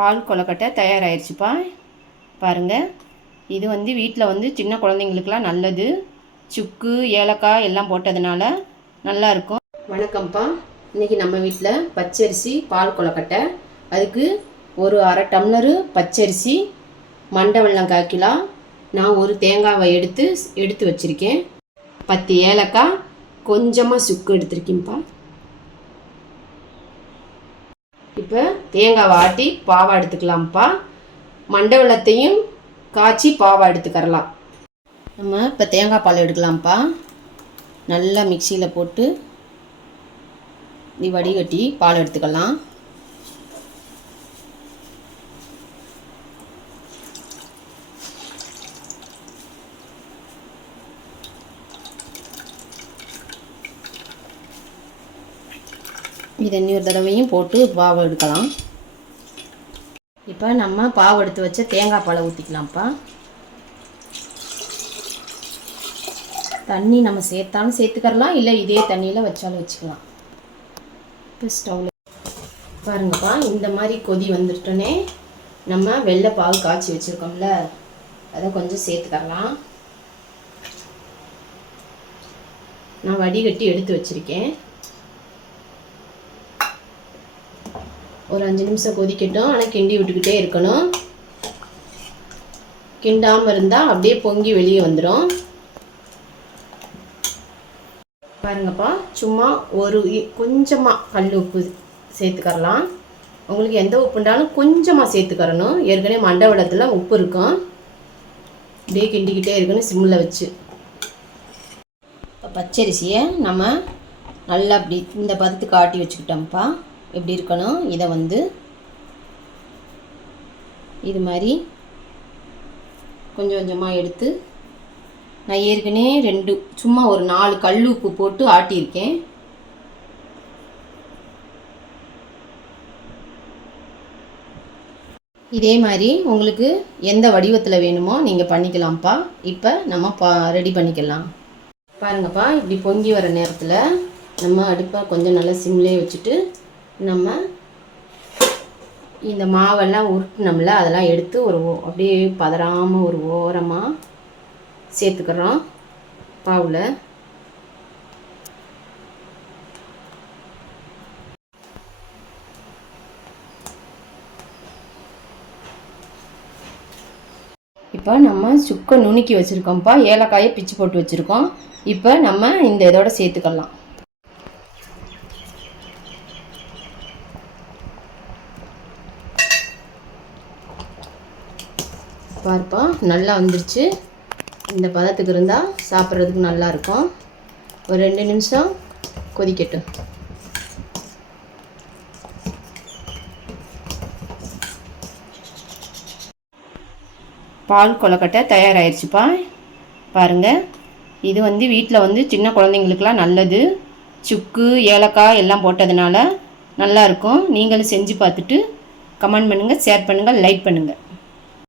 பால் கொழுக்கட்டை தயாராகிடுச்சுப்பா. பாருங்கள், இது வீட்டில் சின்ன குழந்தைங்களுக்கெல்லாம் நல்லது. சுக்கு ஏலக்காய் எல்லாம் போட்டதுனால நல்லாயிருக்கும். வணக்கம்ப்பா. இன்றைக்கி நம்ம வீட்டில் பச்சரிசி பால் கொழுக்கட்டை. அதுக்கு ஒரு அரை டம்ளரு பச்சரிசி, மண்டை வெல்லம் 1/4 கிலோ, நான் ஒரு தேங்காவை எடுத்து வச்சுருக்கேன். 10 ஏலக்காய், கொஞ்சமாக சுக்கு எடுத்துருக்கேன்ப்பா. இப்போ தேங்காவை ஆட்டி பாவா எடுத்துக்கலாம்ப்பா. மண்டை வெல்லத்தையும் காய்ச்சி பாவா எடுத்துக்கரலாம். நம்ம இப்போ தேங்காய் பால் எடுக்கலாம்ப்பா. நல்லா மிக்சியில் போட்டு வடிகட்டி பால் எடுத்துக்கலாம். இதை இன்னொரு தடவையும் போட்டு பாவை எடுக்கலாம். இப்போ நம்ம பாவை எடுத்து வச்ச தேங்காய் பாலை ஊற்றிக்கலாம்ப்பா. தண்ணி நம்ம சேர்த்தாலும் சேர்த்துக்கரலாம், இல்லை இதே தண்ணியில் வச்சாலும் வச்சுக்கலாம். இப்போ ஸ்டவ்வில் பாருங்கப்பா, இந்த மாதிரி கொதி வந்துட்டோன்னே நம்ம வெள்ளை பாவு காய்ச்சி வச்சுருக்கோம்ல, அதை கொஞ்சம் சேர்த்துக்கரலாம். நான் வடிகட்டி எடுத்து வச்சுருக்கேன். ஒரு 5 நிமிஷம் கொதிக்கட்டும். ஆனால் கிண்டி விட்டுக்கிட்டே இருக்கணும். கிண்டாமல் இருந்தால் அப்படியே பொங்கி வெளியே வந்துடும். பாருங்கப்பா, சும்மா கொஞ்சமாக கல் உப்பு சேர்த்துக்கரலாம். உங்களுக்கு எந்த உப்புண்டாலும் கொஞ்சமாக சேர்த்துக்கரணும். ஏற்கனவே மண்டை வெல்லத்தில் உப்பு இருக்கும். அப்படியே கிண்டிக்கிட்டே இருக்கணும் சிம்மில் வச்சு. இப்போ பச்சரிசியை நம்ம நல்லா அப்படி இந்த பதத்துக்கு ஆட்டி வச்சுக்கிட்டோம்ப்பா. எப்படி இருக்கணும், இதை இது மாதிரி கொஞ்சம் கொஞ்சமாக எடுத்து நான் ஏற்கனவே சும்மா ஒரு 4 கல் உப்பு போட்டு ஆட்டியிருக்கேன். இதே மாதிரி உங்களுக்கு எந்த வடிவத்தில் வேணுமோ நீங்கள் பண்ணிக்கலாம்ப்பா. இப்போ நம்ம ரெடி பண்ணிக்கலாம். பாருங்கப்பா, இப்படி பொங்கி வர நேரத்தில் நம்ம அடுப்பை கொஞ்சம் நல்லா சிம்லேயே வச்சுட்டு நம்ம இந்த மாவெல்லாம் உருட்டினோம்ல, அதெல்லாம் எடுத்து அப்படியே பதறாமல் ஒரு ஓரமாக சேர்த்துக்கிறோம் பாவில். இப்போ நம்ம சுக்கை நுணுக்கி வச்சுருக்கோம்ப்பா. ஏலக்காயை பிச்சு போட்டு வச்சுருக்கோம். இப்போ நம்ம இந்த இதோட சேர்த்துக்கலாம். பார்ப்பா, நல்லா வந்துருச்சு. இந்த பதத்துக்கு இருந்தால் சாப்பிட்றதுக்கு நல்லாயிருக்கும். ஒரு 2 நிமிஷம் கொதிக்கட்டும். பால் கொழுக்கட்டை தயாராகிடுச்சுப்பா. பாருங்கள், இது வீட்டில் சின்ன குழந்தைங்களுக்கெல்லாம் நல்லது. சுக்கு ஏலக்காய் எல்லாம் போட்டதுனால நல்லாயிருக்கும். நீங்களும் செஞ்சு பார்த்துட்டு கமெண்ட் பண்ணுங்கள், ஷேர் பண்ணுங்கள், லைக் பண்ணுங்கள்.